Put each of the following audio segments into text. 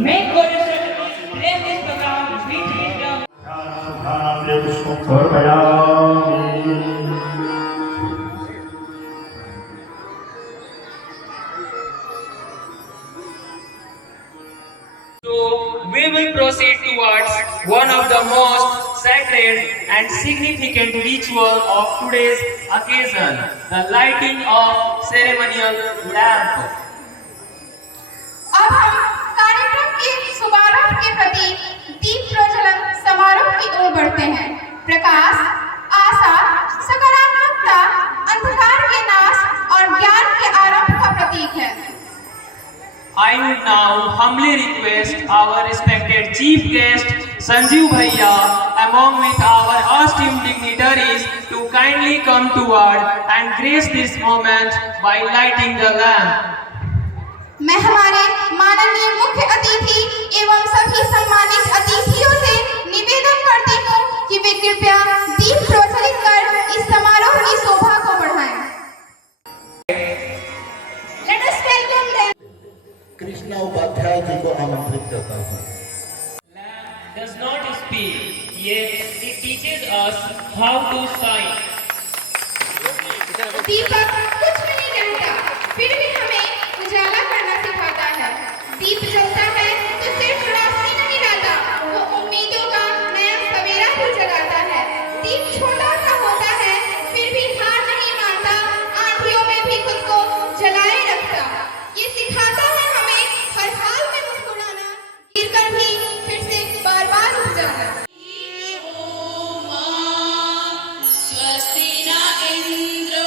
Make good strategies, blame this program, beat wisdom. So we will proceed towards one of the most sacred and significant ritual of today's occasion, the lighting of ceremonial lamp. अब हम कार्यक्रम के शुभारंभ के प्रति दीप प्रज्वलन समारोह की ओर बढ़ते हैं। प्रकाश, आशा, सकारात्मकता, अंधकार के नाश और ज्ञान के आरंभ का प्रतीक है। I would now humbly request our respected chief guest Sanjeev Bhaiya along with our esteemed dignitaries to kindly come toward and grace this moment by lighting the lamp. मैं हमारे माननीय मुख्य अतिथि एवं सभी सम्मानित अतिथियों से निवेदन करती हूँ कि वे कृपया दीप प्रज्वलित कर इस समारोह की शोभा को बढ़ाएं। Let us welcome them. Krishna Upadhyay ji को आमंत्रित करता हूँ। Lamp does not speak, yet it teaches us how to shine. दीपक कुछ नहीं कहता, फिर भी हमें उजाला करना सिखाता है। दीप जलता है तो सिर्फ रोशनी नहीं लाता, वो उम्मीदों का नया सवेरा भी जगाता है। दीप छोटा सा होता है, फिर भी हार नहीं मानता, आंधियों में भी खुद को जलाए रखता। ये सिखाता है हमें हर हाल में मुस्कुराना, गिरकर भी फिर से बार-बार उठ जाना। स्वस्ति न इन्द्रो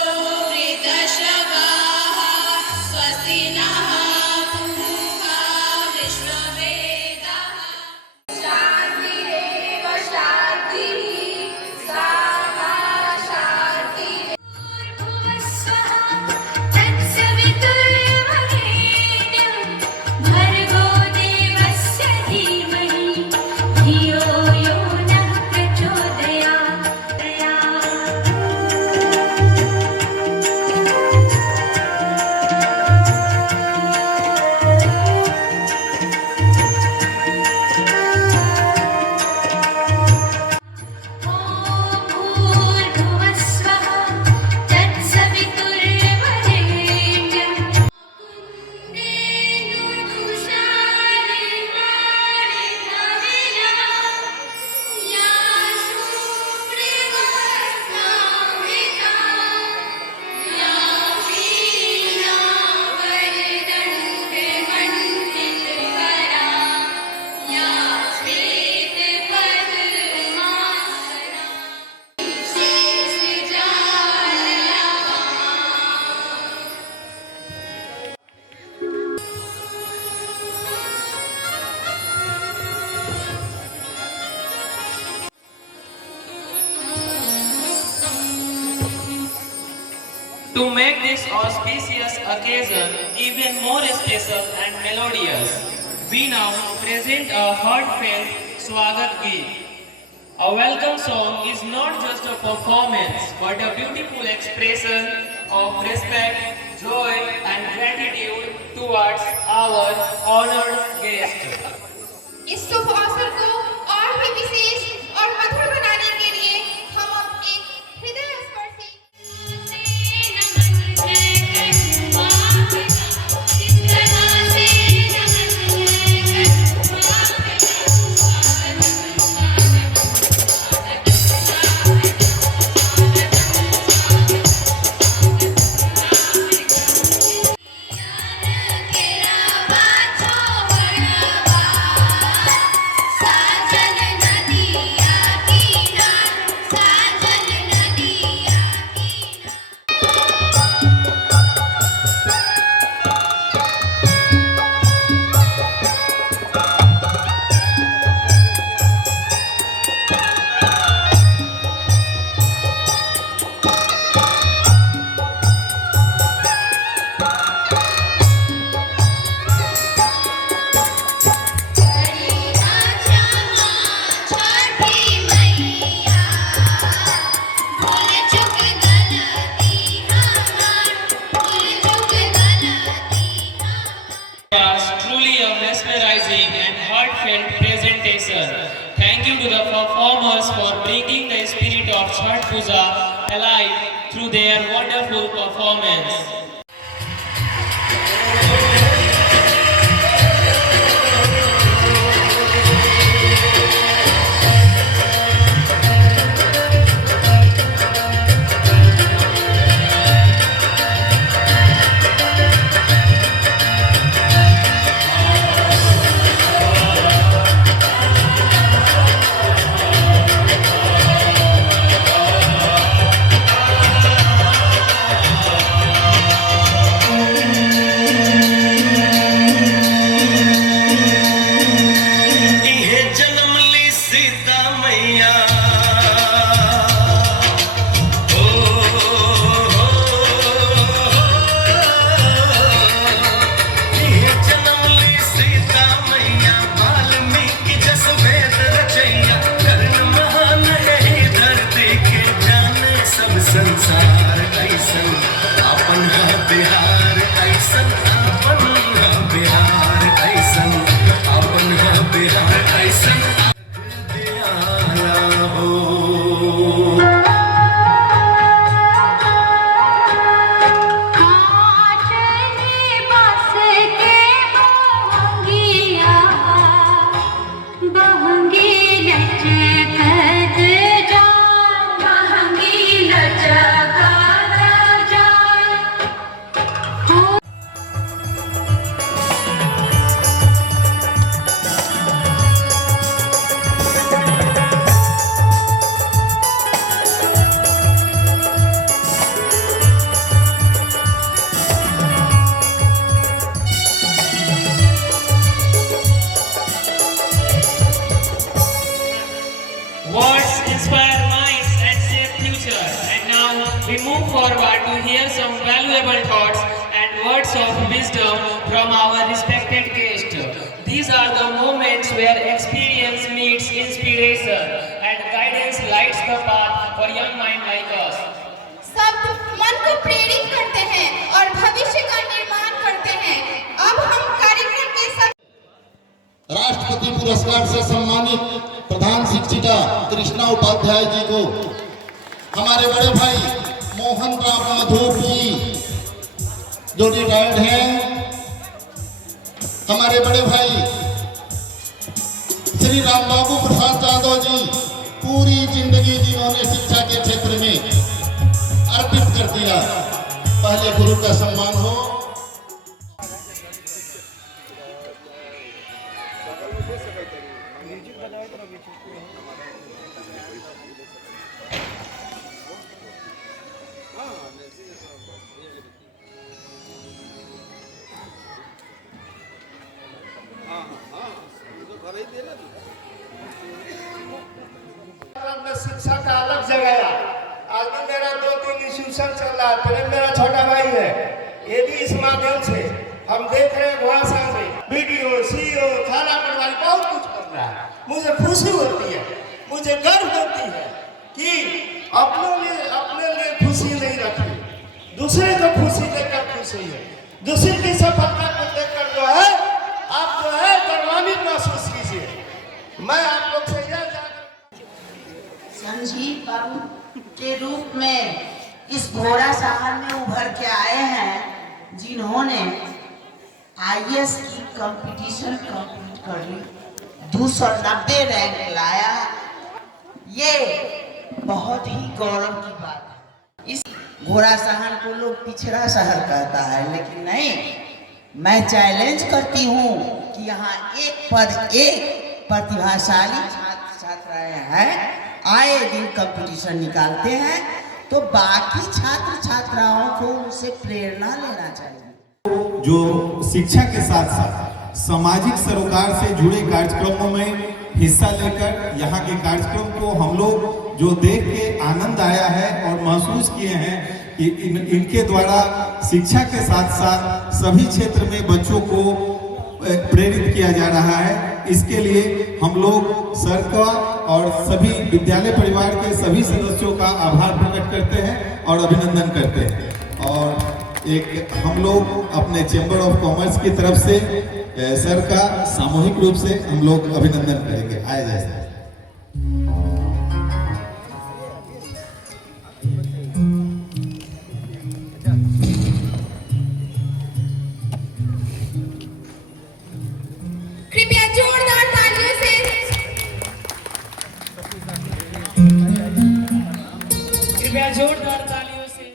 वृद्धश्रवाः स्वस्ति नः पूषा विश्ववेदाः शान्तिरेव शान्तिः सामा शान्तिः भूर्भुवस्सुवः तत्सवितुर्वरेण्यं भर्गो देवस्य धीमहि धियो यो नः प्रचोदयात्। भूर्भुवस्सुवः तत्सवितुर्वरेण्यं कुन्देन्दुतुषारहारधवला या शुभ्रवस्त्रामृता या वीणावरदण्डमण्डितकरा या श्वेतपद्मासना शेषजालया। To make this auspicious occasion even more special and melodious, we now present a heartfelt Swagat Geet. A welcome song is not just a performance but a beautiful expression of respect, joy and gratitude towards our honored guest. इस शुभ अवसर को और भी विशेष और मधुर बनाने के लिए हम अब एक हृदयस्पर्शी केरा बाछो वरवा celebration. Thank you to the performers for bringing the spirit of Chhath Puja alive through their wonderful performance. Words inspire minds and shape future. And now we move forward to hear some valuable thoughts and words of wisdom from our respected guest. These are the moments where experience meets inspiration and guidance lights the path for young mind like us. शब्द मन को प्रेरित करते हैं और भविष्य का निर्माण करते हैं। अब हम कार्यक्रम के सब राष्ट्रपति पुरस्कार से सम्मानित प्रधान शिक्षिका कृष्णा उपाध्याय जी को, हमारे बड़े भाई मोहन राम माधुर जी जो रिटायर्ड हैं, हमारे बड़े भाई श्री राम बाबू प्रसाद यादव जी, पूरी जिंदगी जिन्होंने शिक्षा के क्षेत्र में अर्पित कर दिया। पहले गुरु का सम्मान हो। शिक्षा का अलग जगह आज भी मेरा 2-3 इंस्टीट्यूशन चल रहा है। प्रेम मेरा छोटा भाई है, ये भी इस माध्यम से हम देख रहे हैं घोड़ासहन में वीडियो सीईओ थाना प्रभारी बहुत कुछ कर रहा है। मुझे खुशी होती है, मुझे गर्व होती है कि अपने लिए खुशी नहीं रखी, दूसरे को खुशी देकर खुशी है। दूसरे की सफलता को देखकर जो है आप जो है गर्वान्वित महसूस कीजिए। मैं आप लोग से यह संजीव बाबू के रूप में इस घोड़ासहन में उभर के आए हैं, जिन्होंने आईएएस की कंपटीशन कंप्लीट कर ली, 290 रैंक लाया। ये बहुत ही गौरव की बात है। इस घोड़ासहन को लोग पिछड़ा शहर कहता है, लेकिन नहीं, मैं चैलेंज करती हूँ कि यहाँ एक पर एक प्रतिभाशाली छात्र छात्राएं हैं, आए दिन कंपटीशन निकालते हैं, तो बाकी छात्र छात्राओं को उनसे प्रेरणा लेना चाहिए। जो शिक्षा के साथ साथ सामाजिक सरोकार से जुड़े कार्यक्रमों में हिस्सा लेकर यहाँ के कार्यक्रम को हम लोग जो देख के आनंद आया है और महसूस किए हैं कि इनके द्वारा शिक्षा के साथ साथ सभी क्षेत्र में बच्चों को प्रेरित किया जा रहा है। इसके लिए हम लोग सर का और सभी विद्यालय परिवार के सभी सदस्यों का आभार प्रकट करते हैं और अभिनंदन करते हैं। और एक हम लोग अपने चैम्बर ऑफ कॉमर्स की तरफ से सर का सामूहिक रूप से हम लोग अभिनंदन करेंगे। आए जाए। कृपया जोरदार तालियों से कृपया जोरदार तालियों से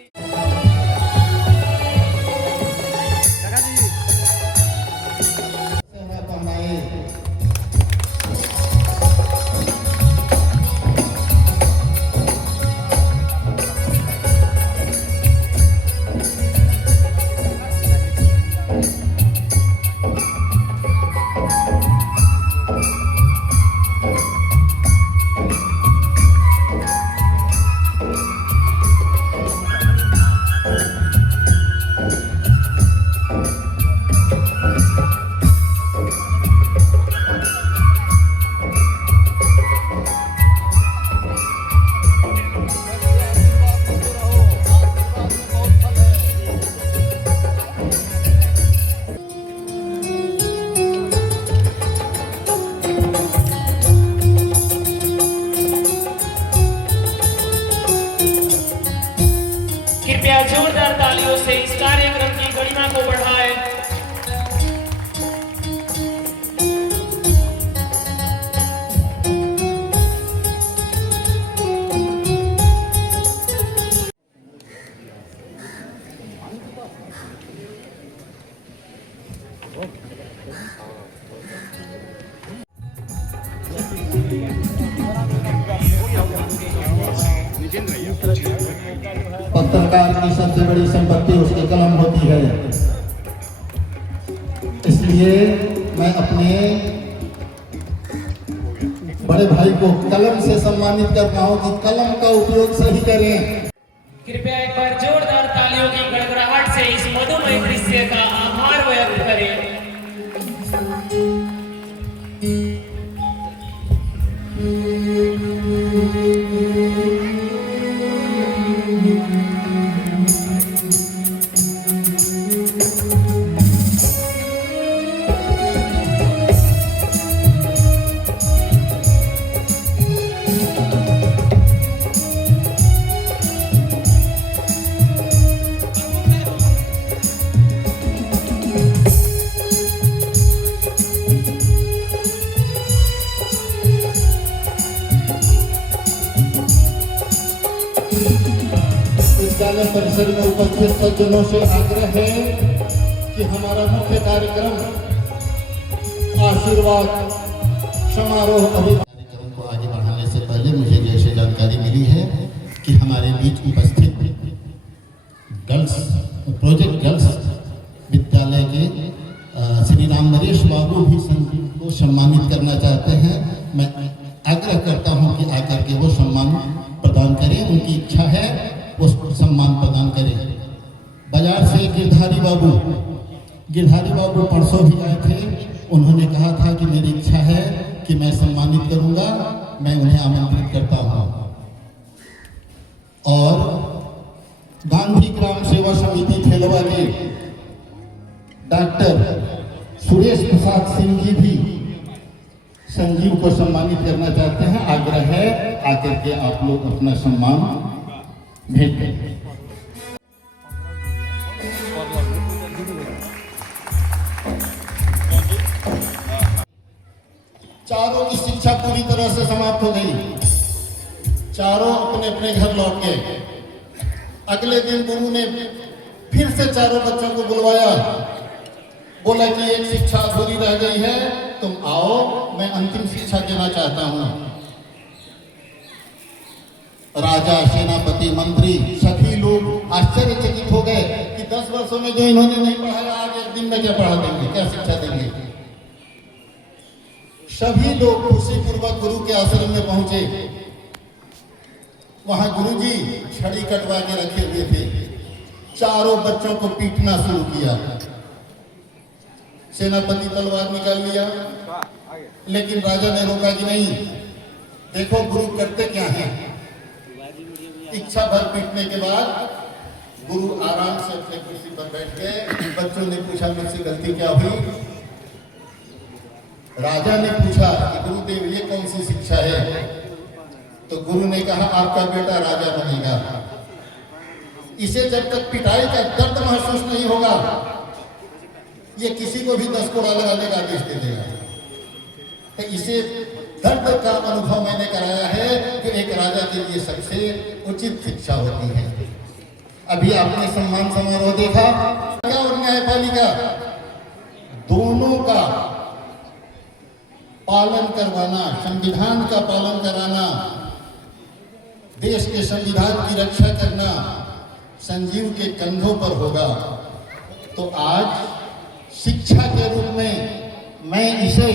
कृपया जोरदार तालियों से इस कार्यक्रम की गरिमा को बढ़ाएं। पत्रकार की सबसे बड़ी संपत्ति उसकी कलम होती है। इसलिए मैं अपने बड़े भाई को कलम से सम्मानित करता हूं कि कलम का उपयोग सही करें। कृपया एक बार जोरदार तालियों की गड़गड़ाहट से इस मधुमय दृश्य का आभार व्यक्त करें। विद्यालय परिसर में उपस्थित सज्जनों से आग्रह है कि हमारा मुख्य कार्यक्रम आशीर्वाद समारोह कार्यक्रम को आगे बढ़ाने से पहले मुझे जैसे जानकारी मिली है कि हमारे बीच उपस्थित गर्ल्स प्रोजेक्ट गर्ल्स विद्यालय के श्री राम नरेश बाबू भी संजीव को सम्मानित करना चाहते हैं। मैं आग्रह करता हूं कि आकर के वो सम्मान प्रदान करें। उनकी इच्छा है वो सम्मान प्रदान करें। बाजार से गिरधारी बाबू परसों भी आए थे। उन्होंने कहा था कि मेरी इच्छा है कि मैं सम्मानित करूंगा। मैं उन्हें आमंत्रित करता हूं। और गांधी ग्राम सेवा समिति खेलवा के डॉक्टर सुरेश प्रसाद सिंह जी भी संजीव को सम्मानित करना चाहते हैं। आग्रह है आकर के आप लोग अपना सम्मान भेंट करें। चारों की शिक्षा पूरी तरह से समाप्त हो गई। चारों अपने अपने घर लौट गए। अगले दिन गुरु ने फिर से चारों बच्चों को बुलवाया। बोला कि एक शिक्षा अधूरी रह गई है, तुम आओ, मैं अंतिम शिक्षा देना चाहता हूं। राजा, सेनापति, मंत्री सभी लोग आश्चर्यचकित हो गए कि 10 वर्षों में जो इन्होंने नहीं पढ़ाया आज एक दिन में क्या पढ़ा देंगे, क्या शिक्षा देंगे। सभी लोग खुशीपूर्वक गुरु के आश्रम में पहुंचे। वहां गुरुजी छड़ी कटवा के रखे हुए थे। चारों बच्चों को पीटना शुरू किया। सेनापति तलवार निकाल लिया, लेकिन राजा ने रोका कि नहीं, देखो गुरु करते क्या हैं। इच्छा भर पीटने के बाद गुरु आराम से अपने कुर्सी पर बैठ गए। बच्चों ने पूछा मुझसे गलती क्या हुई। राजा ने पूछा कि गुरुदेव ये कौन सी शिक्षा है? तो गुरु ने कहा आपका बेटा राजा बनेगा। इसे जब तक पिटाई का दर्द महसूस नहीं होगा, ये किसी को भी 10 कोड़ा लगाने का आदेश दे देगा। तो इसे दर्द का अनुभव मैंने कराया है कि एक राजा के लिए सबसे उचित शिक्षा होती है। अभी आपने सम्मान समारोह देखा और न्यायपालिका दोनों का पालन करवाना, संविधान का पालन कराना, देश के संविधान की रक्षा करना संजीव के कंधों पर होगा। तो आज शिक्षा के रूप में मैं इसे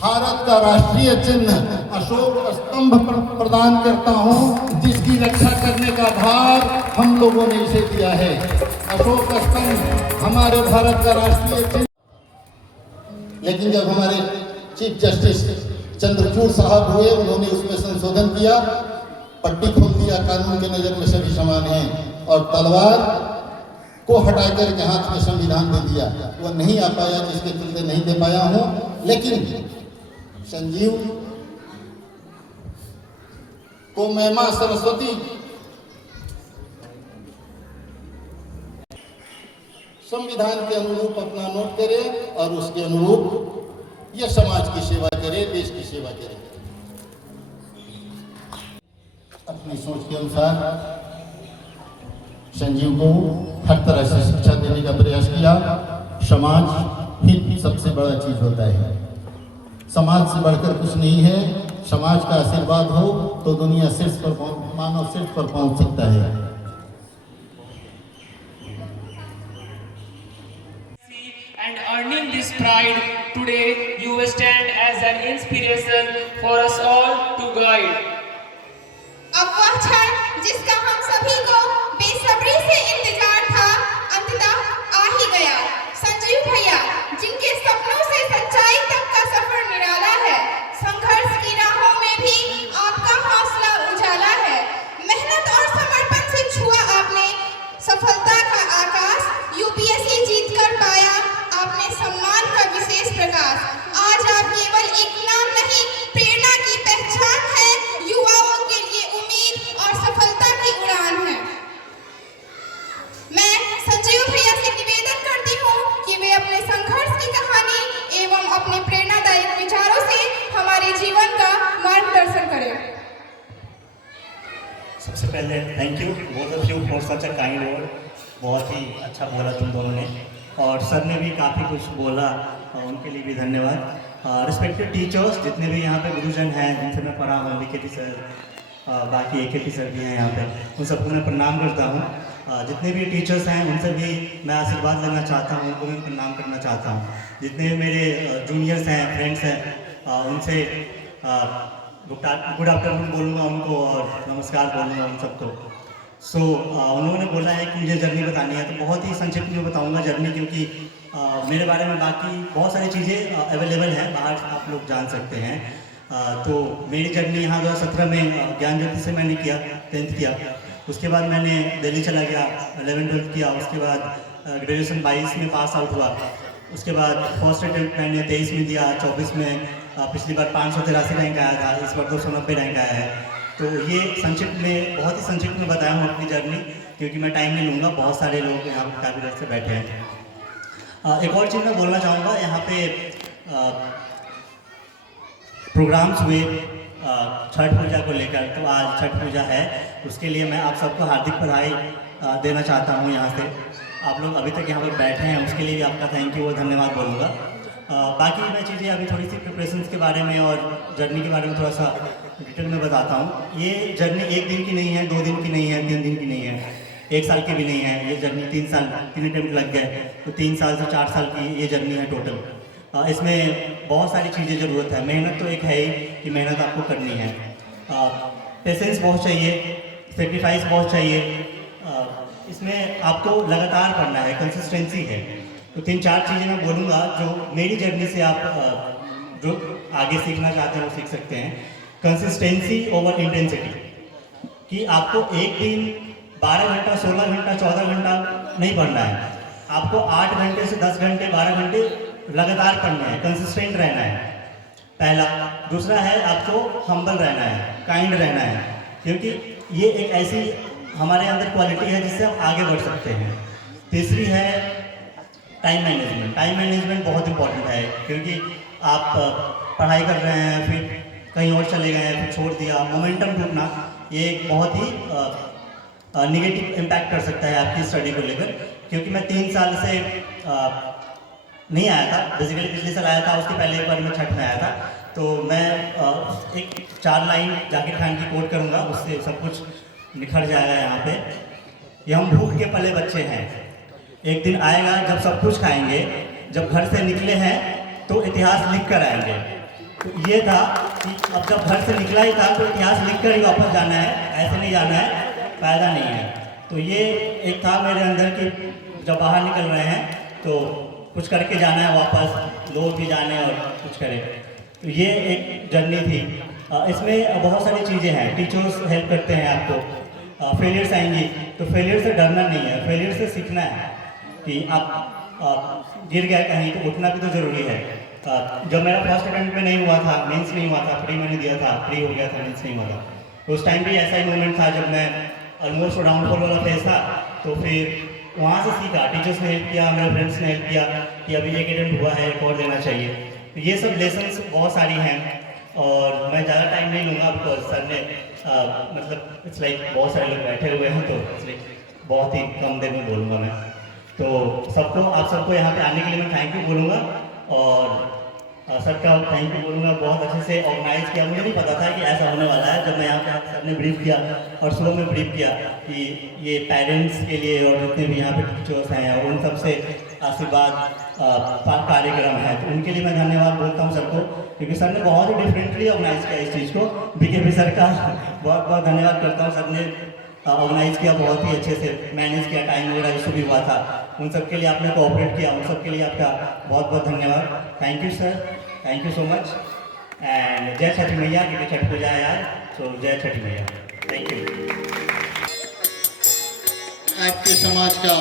भारत का राष्ट्रीय चिन्ह अशोक स्तंभ प्रदान करता हूं, जिसकी रक्षा करने का भार हम लोगों ने इसे दिया है। अशोक स्तंभ हमारे भारत का राष्ट्रीय चिन्ह। लेकिन जब हमारे चीफ जस्टिस चंद्रचूड़ साहब हुए, उन्होंने उसमें संशोधन किया, पट्टी खोल दिया, कानून के नजर में सभी समान हैं, और तलवार को हटाकर के हाथ में संविधान दे दिया। वो नहीं आ पाया, जिसके चलते नहीं दे पाया हूं। लेकिन संजीव को मैं मां सरस्वती संविधान के अनुरूप अपना नोट करे और उसके अनुरूप यह समाज की सेवा करे, देश की सेवा करे। अपनी सोच के अनुसार संजीव को हर तरह से शिक्षा देने का प्रयास किया। समाज ही सबसे बड़ा चीज होता है, समाज से बढ़कर कुछ नहीं है। समाज का आशीर्वाद हो तो दुनिया शीर्ष पर मानव शीर्ष पर पहुंच सकता है। And earning this pride, today you stand as an inspiration for us all to guide. अब वह क्षण जिसका हम सभी को बेसब्री से इंतजार था, अंततः आ ही गया। संजीव भैया, जिनके सपनों से सच्चाई तक का सफर निराला है, संघर्ष की राहों में भी आपका हौसला उजाला है। मेहनत और समर्पण से छुआ आपने सफलता का आकाश, यूपीएससी जीत कर पाया आपने सम्मान का विशेष प्रकाश। आज आप केवल एक नाम नहीं, प्रेरणा की पहचान है, युवाओं के लिए उम्मीद और सफलता की उड़ान है। मैं संजीव भैया से निवेदन करती हूँ कि वे अपने संघर्ष की कहानी एवं अपने प्रेरणादायक विचारों से हमारे जीवन का मार्गदर्शन करें। सबसे पहले thank you both of you for such a kind word. बहुत ही अच्छा बोला तुम दोनों ने, और सर ने भी काफ़ी कुछ बोला, उनके लिए भी धन्यवाद। रिस्पेक्टेड टीचर्स, जितने भी यहाँ पे गुरुजन हैं जिनसे मैं पढ़ा हूँ, बीकेटी सर, बाकी एकेटी सर भी हैं यहाँ पे, उन सबको मैं प्रणाम करता हूँ। जितने भी टीचर्स हैं उनसे भी मैं आशीर्वाद लेना चाहता हूँ, उनको मैं प्रणाम करना चाहता हूँ। जितने भी मेरे जूनियर्स हैं, फ्रेंड्स हैं, उनसे गुड आफ्टरनून बोलूँगा उनको और नमस्कार बोलूँगा उन सबको। उन्होंने बोला है कि मुझे जर्नी बतानी है, तो बहुत ही संक्षिप्त में बताऊंगा जर्नी, क्योंकि मेरे बारे में बाकी बहुत सारी चीज़ें अवेलेबल हैं, बाहर आप लोग जान सकते हैं। तो मेरी जर्नी यहाँ 2017 में ज्ञान ज्योति से मैंने किया, 10th किया। उसके बाद मैंने दिल्ली चला गया, 11th-12th किया। उसके बाद ग्रेजुएशन 22 में पास आउट हुआ। उसके बाद फर्स्ट अटेम्प्ट मैंने 23 में दिया, 24 में पिछली बार 583 रैंक आया था, इस बार 290 रैंक आया है। तो ये संक्षिप्त में, बहुत ही संक्षिप्त में बताया हूँ अपनी जर्नी, क्योंकि मैं टाइम नहीं लूँगा, बहुत सारे लोग यहाँ पर काफ़ी देर से बैठे हैं। एक और चीज़ मैं बोलना चाहूँगा, यहाँ पे प्रोग्राम्स हुए छठ पूजा को लेकर। तो आज छठ पूजा है, उसके लिए मैं आप सबको हार्दिक बधाई देना चाहता हूँ। यहाँ से आप लोग अभी तक यहाँ पर बैठे हैं, उसके लिए भी आपका थैंक यू और धन्यवाद बोलूँगा। बाकी मैं चीज़ें अभी थोड़ी सी प्रिपरेशंस के बारे में और जर्नी के बारे में थोड़ा सा डिटेल में बताता हूँ। ये जर्नी 1 दिन की नहीं है, 2 दिन की नहीं है, 3 दिन की नहीं है, 1 साल की भी नहीं है। ये जर्नी 3 साल, 3 अटेम्प्ट लग गए, तो 3 साल से 4 साल की ये जर्नी है टोटल। इसमें बहुत सारी चीज़ें ज़रूरत है। मेहनत तो एक है ही कि मेहनत आपको करनी है, पेशेंस बहुत चाहिए, सेक्रीफाइस बहुत चाहिए। इसमें आपको लगातार पढ़ना है, कंसिस्टेंसी है। तो 3-4 चीज़ें मैं बोलूँगा जो मेरी जर्नी से आप जो आगे सीखना चाहते हैं वो सीख सकते हैं। कंसिस्टेंसी ओवर इंटेंसिटी, कि आपको एक दिन 12 घंटा, 16 घंटा, 14 घंटा नहीं पढ़ना है। आपको 8 घंटे से 10 घंटे, 12 घंटे लगातार पढ़ना है, कंसिस्टेंट रहना है, पहला। दूसरा है आपको हम्बल रहना है, काइंड रहना है, क्योंकि ये एक ऐसी हमारे अंदर क्वालिटी है जिससे हम आगे बढ़ सकते हैं। तीसरी है टाइम मैनेजमेंट। टाइम मैनेजमेंट बहुत इंपॉर्टेंट है, क्योंकि आप पढ़ाई कर रहे हैं, फिर कहीं और चले गए, फिर छोड़ दिया, मोमेंटम टूटना ये एक बहुत ही निगेटिव इम्पैक्ट कर सकता है आपकी स्टडी को लेकर। क्योंकि मैं 3 साल से नहीं आया था, बेसिकली पिछले साल आया था, उसके पहले एक बार मैं छठ में आया था। तो मैं एक 4 लाइन जाकिर खान की कोट करूँगा, उससे सब कुछ निखर जाएगा यहाँ पे। ये हम भूख के पले बच्चे हैं, एक दिन आएगा जब सब कुछ खाएंगे, जब घर से निकले हैं तो इतिहास लिख कर आएंगे। तो ये था कि अब जब घर से निकला ही था तो इतिहास लिख कर ही वापस जाना है, ऐसे नहीं जाना है, फायदा नहीं है। तो ये एक था मेरे अंदर कि जब बाहर निकल रहे हैं तो कुछ करके जाना है वापस, लोग भी जाने और कुछ करें। तो ये एक जर्नी थी। इसमें बहुत सारी चीज़ें हैं, टीचर्स हेल्प करते हैं आपको। फेलियर्स आएंगी तो फेलियर से डरना नहीं है, फेलियर से सीखना है कि आप गिर गए कहीं तो उठना भी तो ज़रूरी है। जब मेरा फर्स्ट अटेम्प्ट में नहीं हुआ था, मेंस नहीं हुआ था, प्री मैंने दिया था, प्री हो गया था, मेंस नहीं हुआ था, तो उस टाइम भी ऐसा ही मोमेंट था जब मैं ऑलमोस्ट डाउनफॉल वाला फेज था। तो फिर वहाँ से सीखा, टीचर्स ने हेल्प किया, मेरे फ्रेंड्स ने हेल्प किया कि अभी एक अटेम्प्ट हुआ है, एक और देना चाहिए। तो ये सब लेसन्स बहुत सारी हैं और मैं ज़्यादा टाइम नहीं लूँगा, बिकॉज सर ने मतलब इट्स लाइक बहुत सारे लोग बैठे हुए हैं, तो इसलिए बहुत ही कम देर में बोलूँगा मैं। तो सबको, आप सबको यहाँ पे आने के लिए मैं थैंक यू बोलूँगा और सबका थैंक यू बोलूँगा। बहुत अच्छे से ऑर्गेनाइज किया, मुझे नहीं पता था कि ऐसा होने वाला है। जब मैं यहाँ पे सर ने ब्रीफ किया और सुबह में ब्रीफ किया कि ये पेरेंट्स के लिए और जितने भी यहाँ पे टीचर्स हैं और उन सबसे आशीर्वाद कार्यक्रम है, तो उनके लिए मैं धन्यवाद बोलता हूँ सबको, क्योंकि सर ने बहुत ही डिफरेंटली ऑर्गेनाइज किया इस चीज़ को। बीकेपी सर का बहुत बहुत धन्यवाद करता हूँ। सर ने ऑर्गेनाइज किया, बहुत ही अच्छे से मैनेज किया, टाइम वगैरह इशू भी हुआ था, उन सब के लिए आपने कोऑपरेट किया, उन सब के लिए आपका बहुत बहुत धन्यवाद। Thank you sir, thank you so much. And जय छठी मैया, क्योंकि छठ पूजा है यार, सो जय छठी मैया। Thank you. आपके समाज का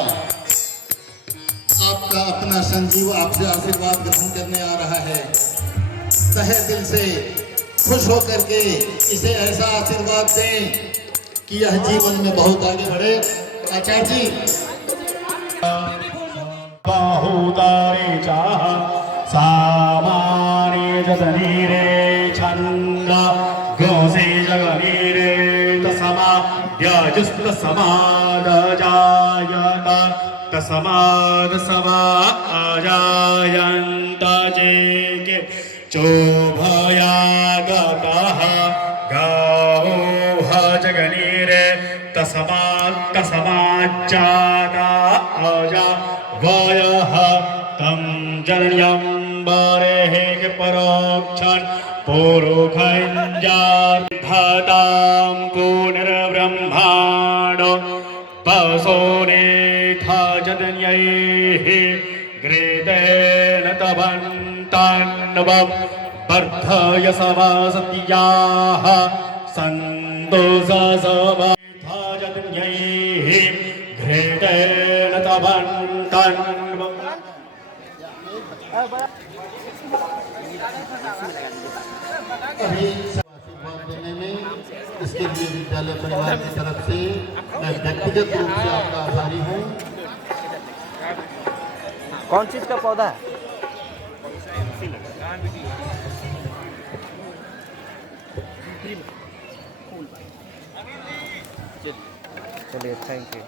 आपका अपना संजीव आपसे आशीर्वाद ग्रहण करने आ रहा है। तहे दिल से खुश होकर के इसे ऐसा आशीर्वाद दें कि यह जीवन में बहुत आगे बढ़े। आचार्य जी, बाहुदारे चाह सामाने जतनीरे छंद गोसे जगनीरे तसमा यजस्त समाद जायत तसमाद समा अजायन्त जेके चोभया गतः गावोह जगनीरे तस्मात् तस्माच्चागा अजा वयः तं जनन्यं बरेः परोक्षन् पुरुखञ्जातां पुनर्ब्रह्माणो पशोनेथा जदन्यैः घृतेन तवन्तान्नवं वर्धय समासत्याः सन्तोषसमेथा जदन्यैः घृतेन तवन्तान्नवं। अभी आशीर्वाद देने में इसके लिए विद्यालय परिवार की तरफ से मैं व्यक्तिगत रूप से आपका आभारी हूँ। कौन चीज का पौधा है? चलिए, थैंक यू।